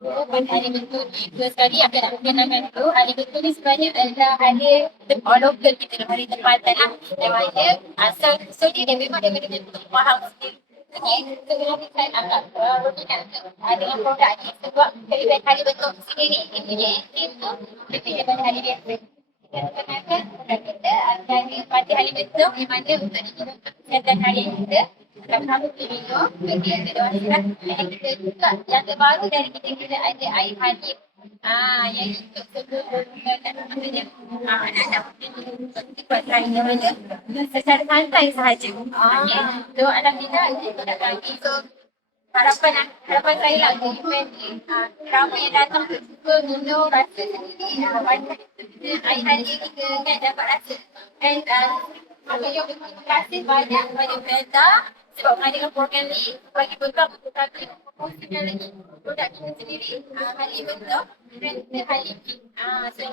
Oh, pada hari betul ni, first kali aku nak perkenalkan tu, hari betul ni sebenarnya adalah hari all local kita, hari tempatan lah. Yang mana asal so dia memang daripada bentuk faham sendiri. Okey, sebelum kita agak berminat dengan produk ni sebab kelebihan hari betul sendiri, dia punya aktif tu lebih daripada hari biasa. Kita perkenalkan produk kita hari pada hari betul di mana untuk diminum kesihatan hari kita. Kamu minum, bagi yang dewasa, yang kita juga yang terbaru dari kita kena ada air halim. Yang untuk sebelum menggunakan namanya anak-anak minum untuk buat hari namanya secara santai sahaja. Okay. So alhamdulillah kita dah bagi. So harapan saya lah untuk event ni ramai yang datang untuk cuba minum rasa sendiri air halim kita kan dapat rasa. And saya berterima kasih banyak kepada Beta sebab mengadakan program ni bagi peluang untuk kami mempromosikan lagi produk kita sendiri Halim Betul dan Halim King. So